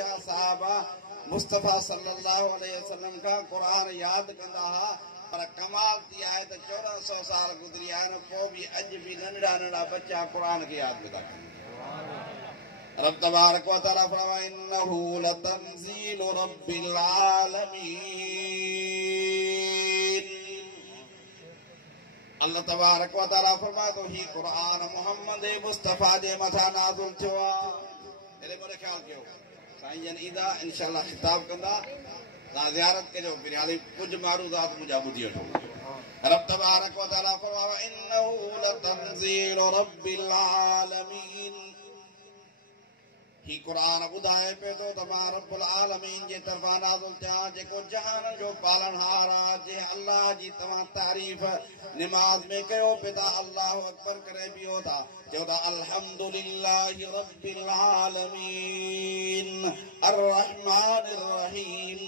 साहबा मुस्तफा सल्लल्लाहु अलैहि वसल्लम का कुरान याद कंदा हा पर कमाल थी आहे त 1400 साल गुजरी आहिनि पोइ बि अॼु बि नंढड़ा नंढड़ा बच्चा कुरान खे यादि था कनि। रब तबारक व तआला फरमाए इन्नहु लतंजीलु रब्बिल आलमीन। अल्लाह तबारक व तआला फरमाए तो ही कुरान मोहम्मद मुस्तफा जे मथा नाज़िल थियो आहे। एॾे मोरे ख्याल कयो साईं जन ईंदा इंशाअल्लाह खिताब कंदा ता ज़ियारत कजो फिर हाली कुछ मारूदात मुंहिंजा ॿुधी वठो। रब तबारक व तआला फरमाए इन्नहु लतंजीलु रब्बिल आलमीन। ही कुरान ॿुधाए पियो थो त मां रब्बुल आलमीन जे तरफ़ां नाज़िल थियां जेको जहान जो पालनहार आहे। जंहिं अल्लाह जी तव्हां तारीफ़ निमाज़ में कयो पिया था अल्लाहु अकबर करे पियो था चयो था अल्हम्दुलिल्लाहि रब्बिल आलमीन अर्रहमानिर रहीम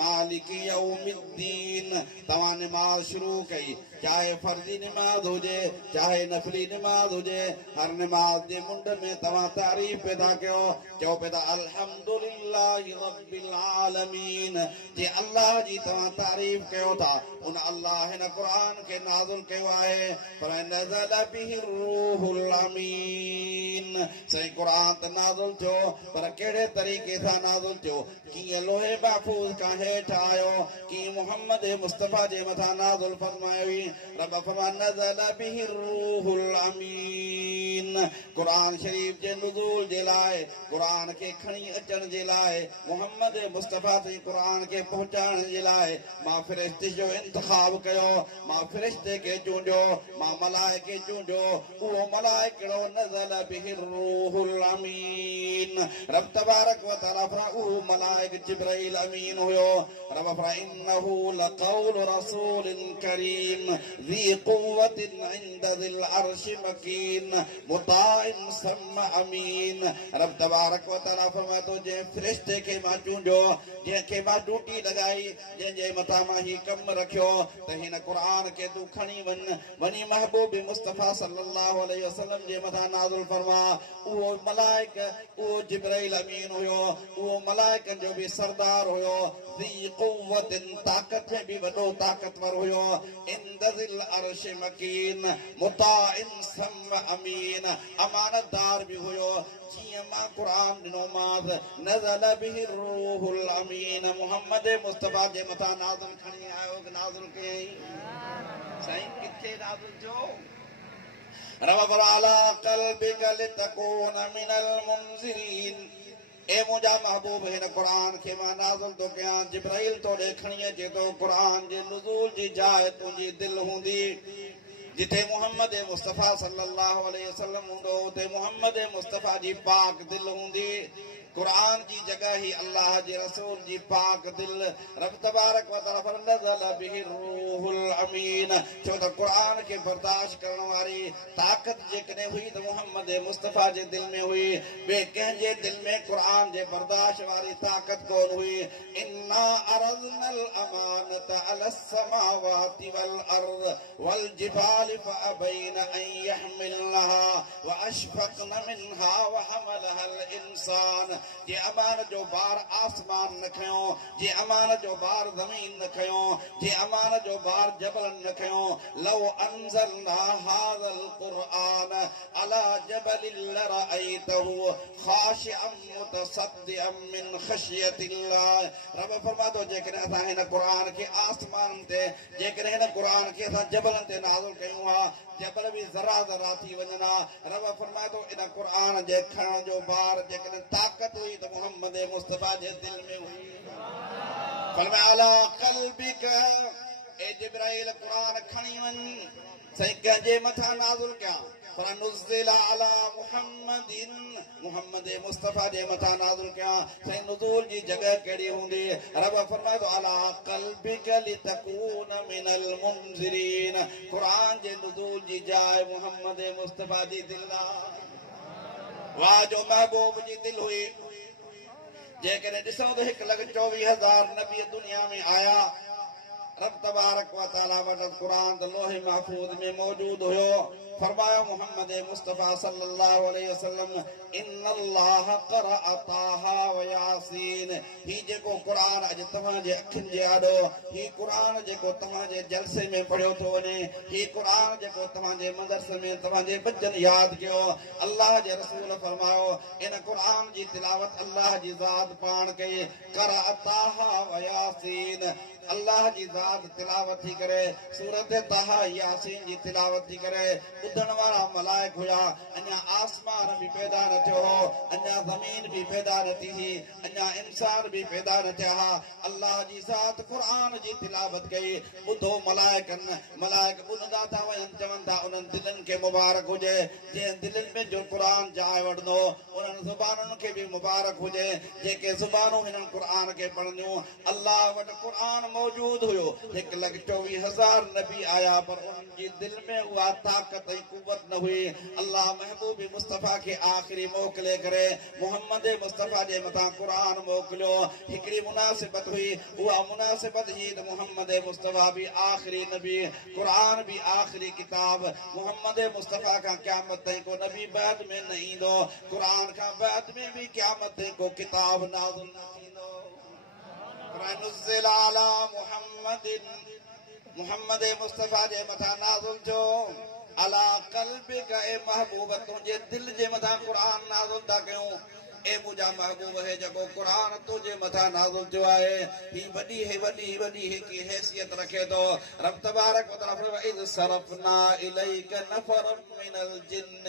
मालिक यौमिद्दीन। तव्हां निमाज़ शुरू कई चाहे फर्जी निमाज़ हुजे चाहे नफली निमाज़ हुजे हर निमाज़ जे मुंड में तव्हां तारीफ़ पैदा कयो चओ पिया था अल्हम्दुलिल्लाहि रब्बिल आलमीन। जे अल्लाह जी तव्हां तारीफ़ कयो था उन अल्लाह हिन क़ुरान खे नाज़िल कयो आहे पर नज़ल बिहि रूहुल अमीन। सही क़ुरान त नाज़िल थियो पर कहिड़े तरीक़े सां नाज़िल थियो कीअं लोहे महफूज़ खां हेठि आयो कीअं मुहम्मद मुस्तफा जे मथां नाज़िल फरमायो हुई। रब फरमाए नज़ल बिहि रूहुल अमीन। क़ुरान शरीफ जे नुज़ूल जे लाइ क़ुरान खे खणी अचण जे लाइ मुहम्मद मुस्तफा ताईं क़ुरान खे पहुचाइण जे लाइ मां फ़रिश्ते जो इंतिखाब कयो मां फ़रिश्ते खे चूंडियो मां मलाइके चूंडियो उहो मलाइको नज़ल बिहि रूहुल अमीन। रब तबारक व तआला फरमाए उहो मलाइक जिब्राइल अमीन हुयो। रब फरमाए इन्नहु लक़ौलु रसूलिन करीम ज़ी क़ुव्वतिन इंद ज़िल अर्शि मकीन मुताइन सम्मा अमीन। रब तबारक व तआला फरमाए तो जे फ़रिश्ते खे मां चूंडियो जंहिंखे मां ड्यूटी लॻाई जंहिंजे मथां मां ही कम रखियो त हिन क़ुरान खे तूं खणी वञी महबूब मुस्तफा सल्लल्लाहु अलैहि वसल्लम जे मथां नाज़िल फरमा। उहो मलाइक उहो जिब्राइल अमीन हुयो उहो मलाइकनि जो बि सरदार हुयो ज़ी क़ुव्वतिन ताक़त में बि वॾो ताक़तवर हुयो इंद ज़िल अर्शि मकीन मुताइन सम्मा अमीन अमानतदार बि हुयो। जियां मां क़ुरान ॾिनोमांस नज़ल बिहि रूहुल अमीन मुहम्मद मुस्तफा जे मथां नाज़िल खणी आयो नाज़िल कयई। साईं किथे नाज़िल थियो रब अला क़ल्बिक लितकून मिनल मुनज़िरीन। ए मुंहिंजा महबूब हिन क़ुरान खे मां नाज़िल थो कयां जिब्राइल तोॾे खणी अचे थो क़ुरान जे नुज़ूल जी जाइ तुंहिंजी दिलि हूंदी जिथे मुहम्मद मुस्तफा सल्लल्लाहु अलैहि वसल्लम हूंदो उते मुहम्मद मुस्तफा जी पाक दिलि हूंदी। क़ुरान जी जगह ही अल्लाह जे रसूल जी पाक दिल। रब तबारक व तआला फरमाए नज़ल बिहि रूहुल अमीन छो त क़ुरान खे बर्दाश्त करण वारी ताक़त जेकॾहिं हुई त मुहम्मद मुस्तफा जे दिल में हुई ॿिए कंहिंजे दिल में क़ुरान जे बर्दाश्त वारी ताक़त कोन हुई। इन्ना अरज़नल अमानत अलस समावाति वल अर्ज़ वल जिबाल फअबैन अन यहमिलनहा व अशफक़न मिनहा व हमलहल इंसान। जे अमानत जो बार आसमान न खयो जे अमानत जो बार ज़मीन न खयो जे अमानत जो बार जबल न खयो लौ अंज़लना हाज़ल क़ुरआन अला जबलिन लरअयतहु ख़ाशिअन मुतसद्दिअन मिन ख़शियतिल्लाह। रब फरमाए थो जेकॾहिं असां हिन क़ुरान खे आसमान ते जेकॾहिं हिन क़ुरान खे असां जबलनि ते नाज़िल कयूं हा जबल बि ज़रा ज़रा थी वञनि हा। रब फरमाए थो इन क़ुरान जे खणण जो बार जेकॾहिं ताक़त हुई त मुहम्मद मुस्तफा जे दिल में हुई। फरमाए अला क़ल्बिक ए जिब्राइल क़ुरान खणी वञ सही कंहिंजे मथां नाज़िल कयां फनुज़्ज़िल अला मुहम्मदिन मुहम्मद मुस्तफा जे मथां नाज़िल कयां सही नुज़ूल जी जगह कहिड़ी हूंदी। रब फरमाए थो अला क़ल्बिक लितकून मिनल मुनज़िरीन क़ुरान जे नुज़ूल जी जाइ मुहम्मद मुस्तफा जी दिल आहे। वाह जो महबूब जी दिल हुई जेकॾहिं ॾिसूं त 1,24,000 नबी दुनिया में आया। रब तबारक व तआला वटि क़ुरान त लोहे महफूज़ में मौजूद हुयो फरमायो मोहम्मद मुस्तफा सल्लल्लाहु अलैहि वसल्लम इन्नल्लाह क़रअ ताहा व यासीन ही जेको कुरान अज तमा जे अखिन जे आडो ही कुरान जेको तमा जे जलसे में पढ़ियो तो वने ही कुरान जेको तमा जे मदरसे में तमा जे बच्चन याद कियो अल्लाह जे रसूल फरमायो इन कुरान जी तिलावत अल्लाह जी ज़ात पाण कई क़रअ ताहा व यासीन अल्लाह जी ज़ात तिलावत थी करे सूरत ताहा यासीन जी तिलावत थी करे ॿुधण वारा मलाइक हुया अञा आसमान भी पैदा न थियो हो अञा ज़मीन भी पैदा न थी ही अञा इंसान भी पैदा न थिया हा अल्लाह जी ज़ात कुरान जी तिलावत कई ॿुधो मलाइक ॿुधंदा था वञनि चवनि था उन्हनि दिलनि खे मुबारक हुजे जंहिं दिलनि में जो कुरान जाए वठंदो उन्हनि ज़ुबानुनि खे भी मुबारक हुजे जेके ज़ुबानूं हिननि कुरान खे पढ़ंदियूं अल्लाह वटि कुरान मौजूद हुयो 1,24,000 नबी आया पर उनकी दिल में हुआ ताकत और कुव्वत न हुई अल्लाह महबूब मुस्तफा के आखिरी मोकले करे मोहम्मद मुस्तफा जे मथा कुरान मोकलियो हिकड़ी मुनासिबत हुई हुआ मुनासिबत ही मोहम्मद मुस्तफा भी आखिरी नबी कुरान भी आखिरी किताब मोहम्मद मुस्तफा का क़यामत ताईं को नबी बाद में न ईंदो कुरान का बाद में भी क़यामत ताईं को किताब नाज़िल न थींदो नुज़्ज़िल अला मुहम्मद मुस्तफा जे मथा नाज़िल थियो अला क़ल्बिक ए महबूब तुझे दिल जे मथा कुरान नाज़िल था कयूं ए मुझा महबूब है जको कुरान तुझे मथा नाज़िल थियो आहे ही वडी की हैसियत रखे तो रब तबारक व तआला इज़ सरफना इलैक नफरम मिनल जिन्न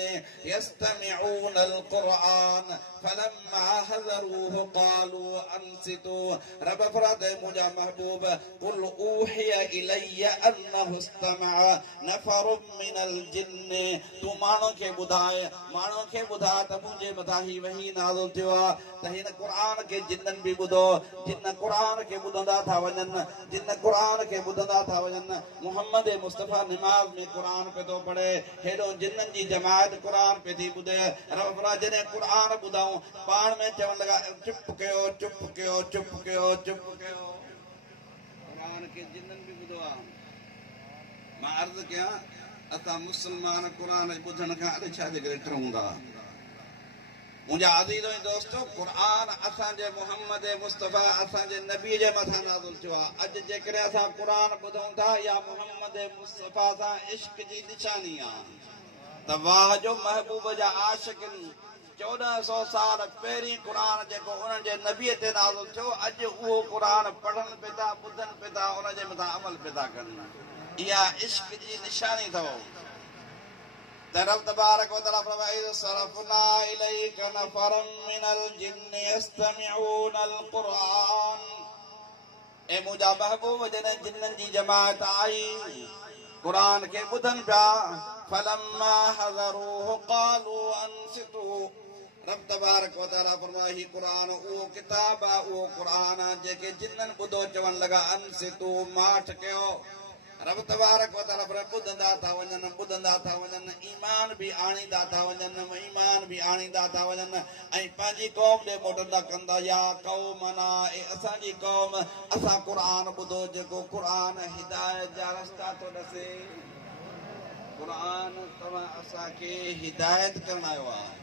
यस्तमिऊनल कुरान फलम्मा हज़रूहु क़ालू अनसितू रब फरमाते मुझा महबूब कुल ऊहिया इलैया अन्नहु इस्तमअ नफरुम मिनल जिन्न तू मानो के बुधाए त मुझे मथा ही वही नाज़िल थियो आ त हिन कुरान के जिन्नन भी बुधो जिन्न कुरान के बुधंदा था वञन मोहम्मद मुस्तफा नमाज में कुरान पे तो पढ़े हेडो जिन्नन जी जमात कुरान पे थी बुधे रब फरमाए जने कुरान बुधाऊं पाण में चवण लगा चुप कयो कुरान के जिन्नन भी बुधो आ मां अर्ज कया असा मुसलमान कुरान बुधण का अॾ छा जे करे ठहूंदा मुझा अज़ीज़ो दोस्तों कुरान असा जे मोहम्मद मुस्तफा असा जे नबी जे मथा नाज़िल थियो आ अज जेकरे असा कुरान बुधूं था या मोहम्मद मुस्तफा सा इश्क जी निशानी आ त वाह जो महबूब जा आशिकिन 1400 साल पहिरीं कुरान जेको उन्हनि जे नबीअ ते नाज़िल थियो अॼु उहो कुरान पढ़नि पिया था ॿुधनि पिया था उन जे मथां अमल पिया था कनि इहा इश्क जी निशानी अथव रब तबारक व तआला फरमाए सरफना इलैक नफरम मिनल जिन्न यस्तमिऊनल कुरान ए मुझा महबूब जने जिन्नन जी जमात आई कुरान के ॿुधनि पिया फलम्मा हज़रूहु क़ालू अनसितू रब तबारक व तआला फरमाए ही कुरान उहो किताब आ उहो कुरान जेके जिन्नन ॿुधो चवण लगा अनसितू माठ कयो रब तबारक व तआला ॿुधंदा था वञनि ईमान भी आणींदा था वञनि ऐं पंहिंजी क़ौम ॾे मोटंदा कंदा या क़ौमना ए असांजी क़ौम असां कुरान ॿुधो जेको कुरान हिदायत जा रस्ता थो ॾसे कुरान तव्हां असांखे हिदायत करण आयो आहे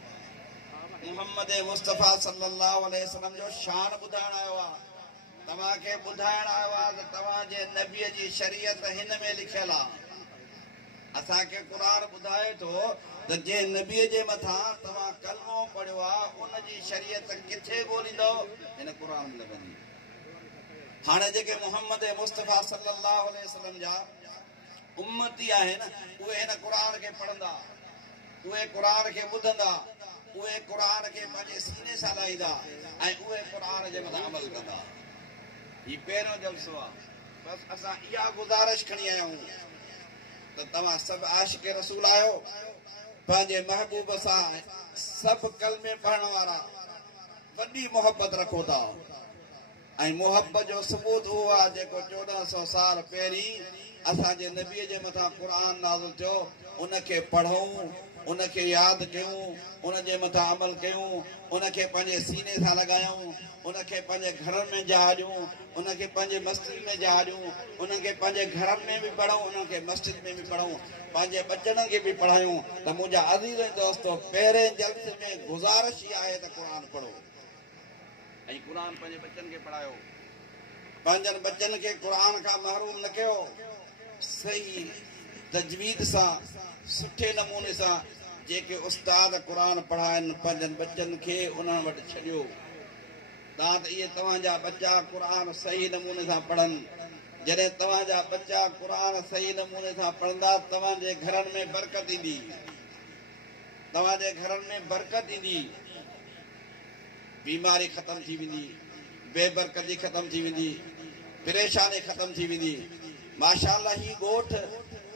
मोहम्मद मुस्तफा सल्लल्लाहु अलैहि वसल्लम जो शान ॿुधाइण आयो आहे तव्हां खे ॿुधाइण आयो आहे त तव्हां जे नबीअ जी शरीयत हिन में लिखियल आहे असांखे कुरान ॿुधाए थो त जे नबीअ जे मथां तव्हां कलमो पढ़ियो आहे उन जी शरीयत किथे ॻोल्हींदो हिन कुरान में लॻंदी हाणे जेके मोहम्मद मुस्तफा सल्लल्लाहु अलैहि वसल्लम जा उम्मती आहिनि उहे हिन कुरान खे पढ़ंदा उहे कुरान खे ॿुधंदा उहे कुरान खे पंहिंजे सीने सां लाहींदा ऐं उहे कुरान जे मथां अमल कंदा ही पहिरों जलसो आहे बस असां इहा गुज़ारिश खणी आया आहियूं त तव्हां सभु आशिक रसूल आहियो पंहिंजे महबूब सां सभु कलमे पढ़ण वारा वॾी मोहबत रखो था ऐं मोहबत जो सबूत उहो आहे जेको 1400 साल पहिरीं असांजे नबीअ जे मथां क़ुरान नाज़िल थियो उनखे पढ़ूं उनके याद कयूं, उनजे मथा अमल कयूं, उनके पंहिंजे सीने सां लॻायूं, उनके पंहिंजे घरनि में जहारियूं, उनके पंहिंजे मस्जिद में जहारियूं, उनके पंहिंजे घरनि में भी पढ़ूं, उनके मस्जिद में भी पढ़ूं, पंहिंजे बचड़नि खे भी पढ़ायूं। त मुंहिंजा अज़ीज़ दोस्तो, पहिरें जल्से में गुज़ारिश ई आहे त क़ुर पढ़ो ऐं क़ुर पंहिंजे बच्चनि खे पढ़ायो। पंहिंजनि बच्चनि खे क़ुर खां महरूम न कयो। सही तजवीद सां, सुठे नमूने सां जेके उस्ताद क़ुर पढ़ाइनि पंहिंजनि बच्चनि खे उन्हनि वटि छॾियो। तव्हां त इहे तव्हांजा बच्चा क़ुर सही नमूने सां पढ़नि। जॾहिं तव्हांजा बच्चा क़ुर सही नमूने सां पढ़ंदा, तव्हांजे घरनि में बरकत ईंदी, तव्हांजे घरनि में बरकत ईंदी, बीमारी ख़तम थी वेंदी, बेबरकती ख़तम थी वेंदी, परेशानी ख़तम थी वेंदी। माशाअल्लाह ही ॻोठ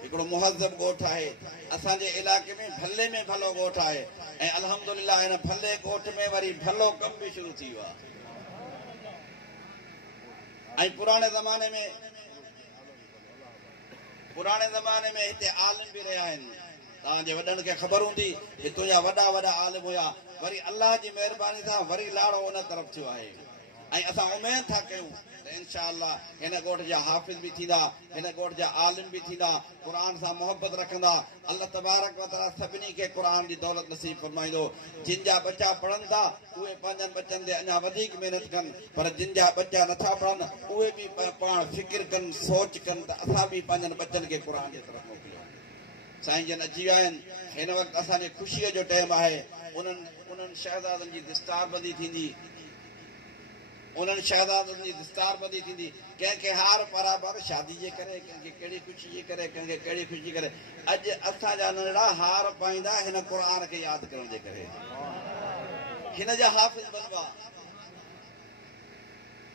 हिकिड़ो मुहज़ब ॻोठ आहे। असांजे इलाइक़े में भले में भलो ॻोठ आहे ऐं अल्हम्दुलिल्लाह हिन भले ॻोठ में वरी भलो कम बि शुरू थी वियो आहे। ऐं पुराणे ज़माने में हिते आलिम बि रहिया आहिनि। तव्हांजे वॾनि खे ख़बर हूंदी कि तुंहिंजा वॾा वॾा आलिम हुया, वरी अल्लाह जी महिरबानी सां वरी लाड़ो उन तरफ़ थियो आहे। ऐं असां उमेद था कयूं त इंशाअल्लाह हिन ॻोठ जा हाफ़िज़ बि थींदा, हिन ॻोठ जा आलिम बि थींदा, क़ुर सां मोहबत रखंदा। अल्लाह तबारक व तआला सभिनी खे क़ुर जी दौलत नसीब फरमाईंदो। जिन जा बच्चा पढ़नि था उहे पंहिंजनि बच्चनि ते अञा वधीक महिनत कनि, पर जिन जा बच्चा नथा पढ़नि उहे बि पाण फ़िक्र कनि, सोच कनि त असां बि पंहिंजनि बच्चनि खे क़ुर जे तरफ़ मोकिलियूं। साईं जन अची विया आहिनि। हिन वक़्तु असांजे ख़ुशीअ जो टाइम आहे। उन्हनि शहज़ादनि जी दस्तारबंदी थींदी, उन्हनि शहज़ादनि जी दस्तारबंदी थींदी। कंहिंखे हार बराबर शादी जे करे, कंहिंखे कहिड़ी ख़ुशी जे करे, कंहिंखे कहिड़ी ख़ुशी करे। अॼु असांजा नंढड़ा हार पाईंदा हिन क़ुर खे यादि करण जे करे। हिन जा हाफ़िज़ बनवा।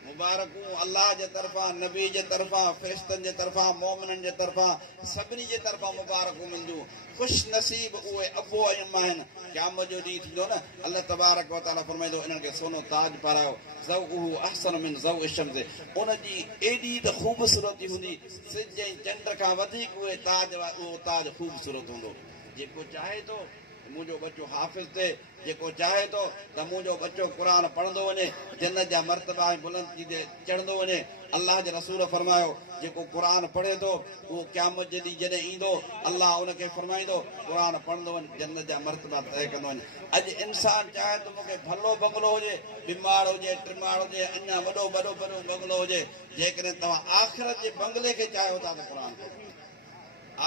मुबारकूं अल्लाह जे तरफ़ां, नबी जे तरफ़ां, फ़रिश्तनि जे तरफ़ां, मोमिननि जे तरफ़ां, सभिनी जे तरफ़ां मुबारकूं मिलंदियूं। ख़ुशि नसीब उहे अबो ऐं अम्मा आहिनि। क़यामत जो ॾींहुं थींदो न, अल्लाह तबारक व तआला फरमाईंदो इन्हनि खे सोनो ताज पारायो। ज़ौअहु अहसन मिन ज़ौइ शम्स। उनजी एॾी त ख़ूबसूरती हूंदी, सिज ऐं चंड खां वधीक उहो ताज ख़ूबसूरत हूंदो। जेको चाहे थो मुंहिंजो बच्चो हाफ़िज़ थिए, जेको चाहे थो त मुंहिंजो बच्चो क़ुर पढ़ंदो वञे, जन्नत जा मर्तबा ऐं बुलंदी ते चढ़ंदो वञे। अल्लाह जे रसूल फरमायो जेको क़ुर पढ़े थो उहो क़यामत जे ॾींहुं जॾहिं ईंदो, अल्लाह उनखे फरमाईंदो क़ुर पढ़ंदो वञे, जन्नत जा मर्तबा तय कंदो वञे। अॼु इंसान चाहे त मूंखे भलो बंगलो हुजे, बीमार हुजे, टिमार हुजे, अञा वॾो बंगलो हुजे, जेकॾहिं तव्हां आख़िरत जे बंगले खे चाहियो था त क़ुर पढ़ो।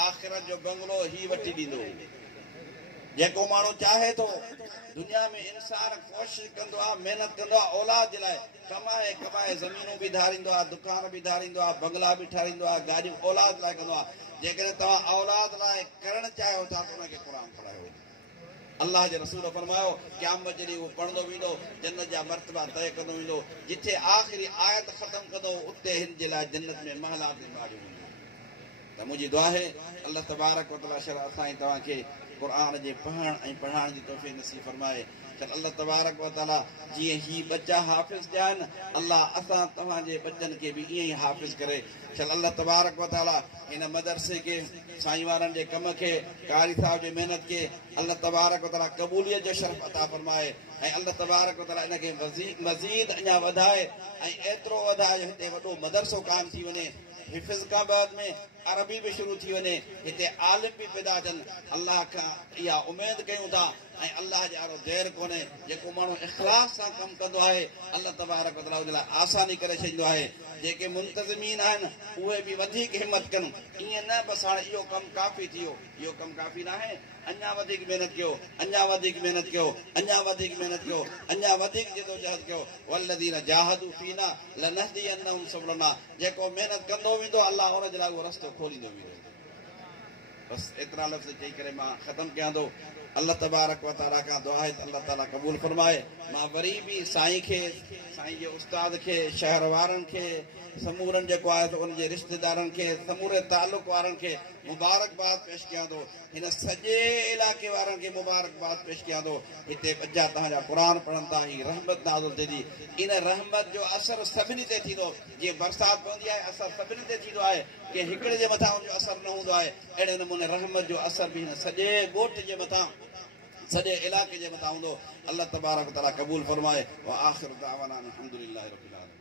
आख़िरत जो बंगलो ही वठी ॾींदो। जेको माण्हू चाहे थो, दुनिया में इंसान कोशिशि कंदो आहे, महिनत कंदो आहे औलाद जे लाइ, कमाए ज़मीनूं बि धारींदो आहे, दुकान बि धारींदो आहे, बंगला बि ठाहींदो आहे, गाॾियूं औलाद लाइ कंदो आहे। जेकॾहिं तव्हां औलाद लाइ करणु चाहियो था त हुनखे क़ुर पढ़ायो। अल्लाह जे रसूल फरमायो क़यामत जे ॾींहुं उहो पढ़ंदो वेंदो, जन्नत जा मर्तबा तय कंदो वेंदो। जिथे आख़िरी आयत ख़तम कंदो उते हिन जे लाइ जन्नत में महलात ऐं माड़ियूं हूंदियूं। त मुंहिंजी दुआ आहे अल्लाह तबारक व तआला शरअ साईं तव्हांखे क़ुर जे पढ़ण ऐं पढ़ाइण जी तौफ़ीक़ नसीब फरमाए। अल्लाह तबारक व तआला जीअं ही बच्चा हाफ़िज़ थिया आहिनि, अल्लाह असां तव्हांजे बच्चनि खे बि ईअं ई हाफ़िज़ करे। अल्लाह तबारक व तआला हिन मदरसे खे, साईं वारनि जे कम खे, कारी साहिब जी महिनत खे अल्लाह तबारक व तआला क़बूलियत जो शर्फ़ अता फरमाए ऐं अल्लाह तबारक व तआला इनखे मज़ीद अञा वधाए ऐं एतिरो वधाए हिते वॾो मदरसो क़ाइमु थी वञे। हिफ़्ज़ खां बाद में अरबी भी शुरू थी वञे, हिते आलिम भी पैदा थियनि। अल्लाह खां इहा उमेद कयूं था ऐं अल्लाह जो ॾाढो देर कोन्हे। जेको माण्हू इख़लास सां कमु कंदो आहे अल्लाह तबारक व तआला उन लाइ आसानी करे छॾींदो आहे। जेके मुंतज़िमीन आहिनि उहे बि वधीक हिमत कनि, ईअं न बसि हाणे इहो कमु काफ़ी थी वियो, इहो कमु काफ़ी न आहे। अञा वधीक महिनत कयो, अञा वधीक महिनत कयो, अञा वधीक महिनत कयो, अञा वधीक जदोजहद कयो। वल्लज़ीना जाहदू फीना लनहदियन्नहुम सबलना। जेको महिनत कंदो वेंदो अल्लाह हुन जे लाइ उहो रस्तो खोलींदो वेंदो। बसि एतिरा लफ़्ज़ चई करे मां ख़तमु कयां थो। अल्लाह तबारक व तआला खां दुआ आहे त अल्लाह ताला क़बूल फरमाए। मां वरी बि साईं खे, साईं जे उस्ताद खे, शहर वारनि खे, समूरनि जेको आहे त उनजे रिश्तेदारनि खे, समूरे तालुक वारनि खे मुबारकबाद पेश कयां थो। हिन सॼे इलाइक़े वारनि खे मुबारकबाद पेश कयां थो। हिते बच्चा तव्हांजा क़ुर पढ़नि था, ही रहमत नाज़िल थिए थी। इन रहमत जो असर सभिनी ते थींदो। जीअं बरसाति पवंदी आहे असर सभिनी ते थींदो आहे, कंहिं हिकिड़े जे मथां हुनजो असर न हूंदो आहे। अहिड़े नमूने उन रहमत जो असर भी हिन सॼे ॻोठ जे मथां सॼे इलाइक़े जे मथां हूंदो। अल्लाह तबारक व तआला क़बूल फरमाए। व आखिर दावाना अल्हम्दुलिल्लाहि रब्बिल आलमीन।